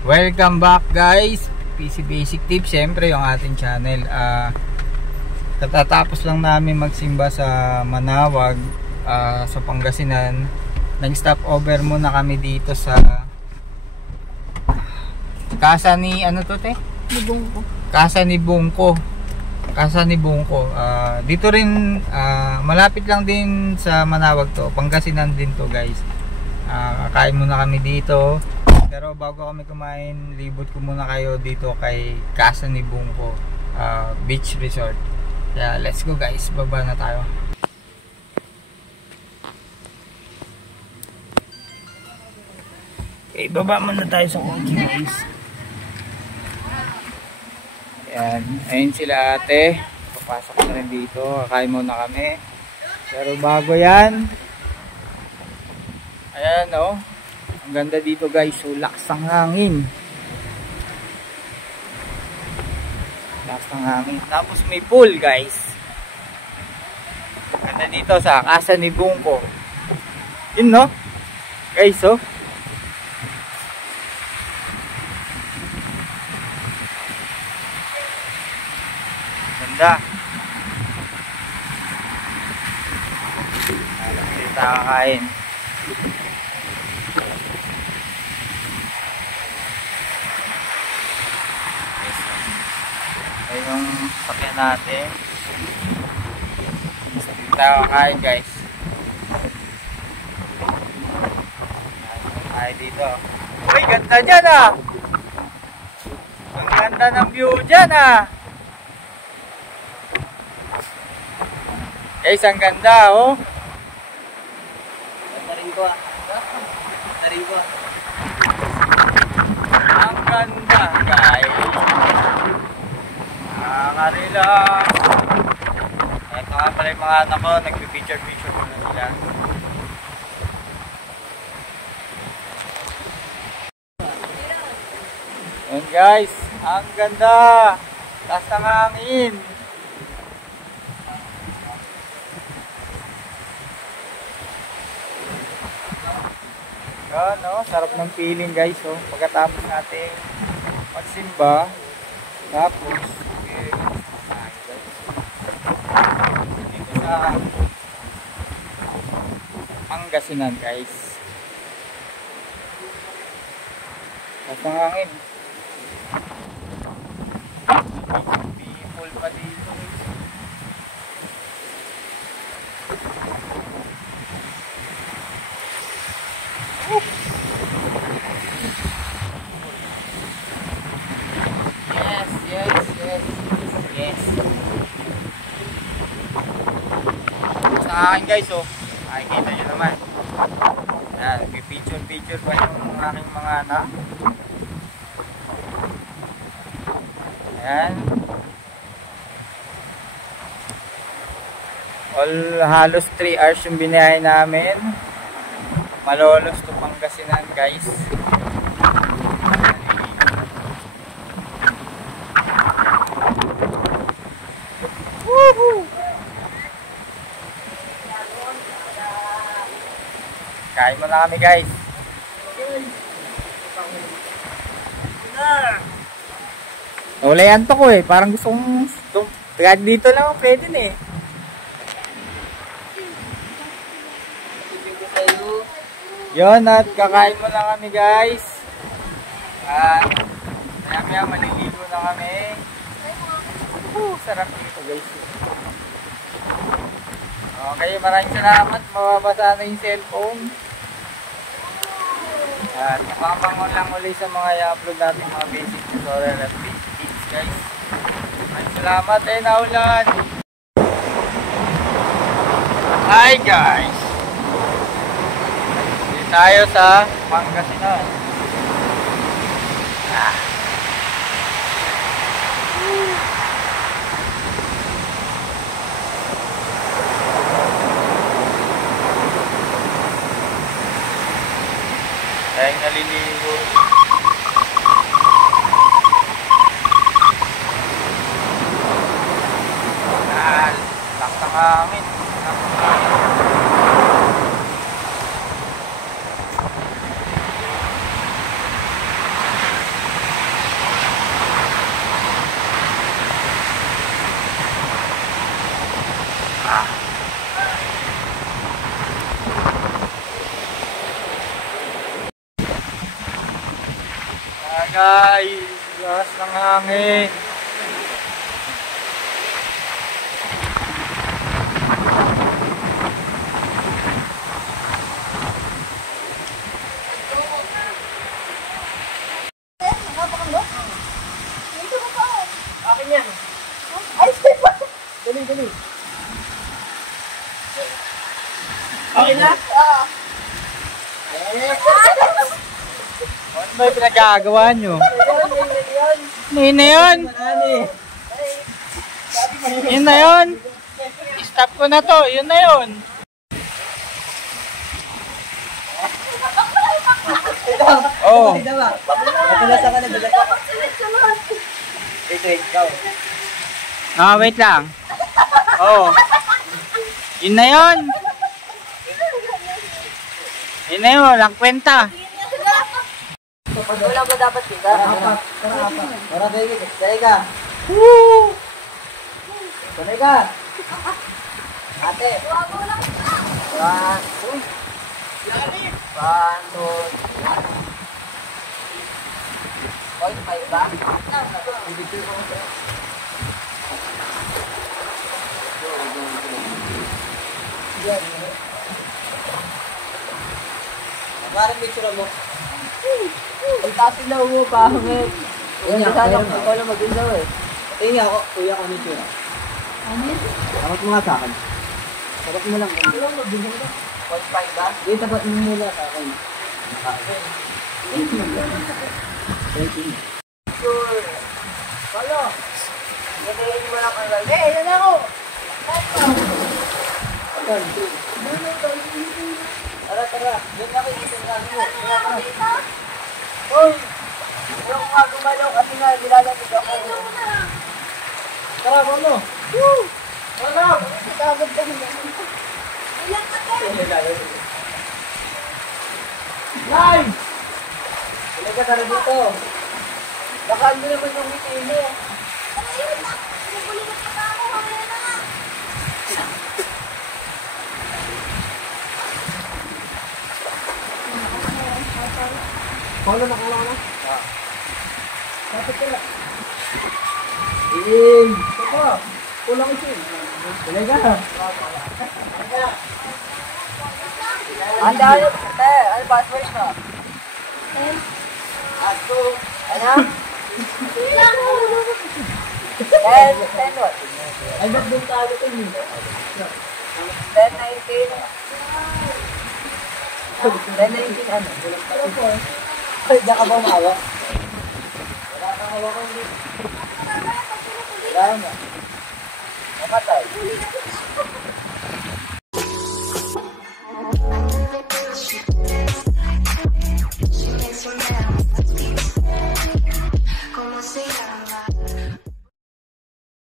Welcome back guys, PC Basic Tips, siyempre yung ating channel. Katatapos lang namin magsimba sa Manawag, sa Pangasinan. Nag-stop over muna kami dito sa Casa ni ano to te? Ni Bungko. Casa ni Bungko. Casa ni Bungko. Dito rin malapit lang din sa Manawag to. Pangasinan din to guys. Kakain muna kami dito. Pero bago kami kumain, libot ko muna kayo dito kay Casa ni Bungko Beach Resort. Kaya let's go guys, baba na tayo. Okay, baba muna tayo sa kotse guys. Ayan, ayun sila ate. Papasok na rin dito, kakain muna kami. Pero bago yan, ayan o. Ang ganda dito guys, so lakas ng hangin. Lakas ng hangin. Tapos may pool guys. Ang ganda dito sa Casa ni Bungko. Yun no? Guys oh. Ganda. Kita kakain. Ayun yung sakyan natin. Dito tayo kakain guys. Ay dito. Uy, ganda dyan ah. Ang ganda ng view dyan ah. Guys, ang ganda oh. Ganda rin ko ah. Ganda rin ko ah. Ang ganda guys. Nakaka-relax. Ito nga pala yung mga anak ko, nagpipicture muna sila. Yun guys, ang ganda. Taas ng hangin. Yan oh, sarap ng feeling guys oh. Pagkatapos natin magsimba, tapos dito sa Pangasinan guys. Taas ng hangin. People pa dito. Yes. Sa akin guys oh, makikita nyo naman. Yan, picture pa yung aking mga anak. Ayan. Halos 3 hours yung binahay namin. Malolos to Pangasinan guys. Woohoo! Kain mo na kami guys. Nawalayan to ko eh. Parang gusto kong dito lang pwede na eh. Yun, at kakain mo na kami guys. At maya maliligo na kami. Sarap dito guys. Okay, maraming salamat. Mababasa na yung cellphone. At mapapangon lang ulit sa mga i-upload natin mga basic tutorial at basic tips guys. Maraming salamat eh, naulan. Hi guys, dito tayo sa Pangasinan. Dahil naliligo. Lakas ng hangin. Guys, gas ng hangin. Akin yan. Ay, step pa. Dali, dali. Okay na? Oo. Ano ba yung pinagkagawa nyo? Yun na yun. Yun na yun. Stop ko na to. Yun na yun. Oh. Nagulasa ka na, nagulasa ka. Wait, go. Ah, wait lang. Oh. Yun na yun. Yun na yun. Walang kwenta. Wala ba dapat dito? Para dali ka. Woo! Sanay ka. Ate. Panton. Oy, kayo ba? Parang picture mo. Ang kasi na uwo, pangit. Sana ko ikaw lang mag-ilaw eh. Tingin ako, kuya ko nito. Tapat mo nga sa akin. Tapat mo lang. Point 5 ba? Hindi, tapat mo muna sa akin. Sure. Kalo. Gagayin mo lang ang lalaki. Eh, yan ako. Tara, tara. Yan na kayo. Hoy! Ayaw ko nga gumalaw kasi nga nilalamig ako. Tara, ano? Woo! Tara! Tagod ka naman. Ilang ka tayo? Live! Ilang ka tara dito. Baka ano naman yung ngiti mo. Nagulimat ka pa ako, mamaya na nga. Paano nakala ka na? Dapat ka lang. Ito pa. Kulang ito. Kulay ka. Anda, ano password mo? Ato. Ano? 10 what? Ay, ba't doon tayo ito yun? 10, 19. 10, 19 ano? Ay, diyan ka ba umawak? Wala kang hawakan dito. Wala nga. Mamatay.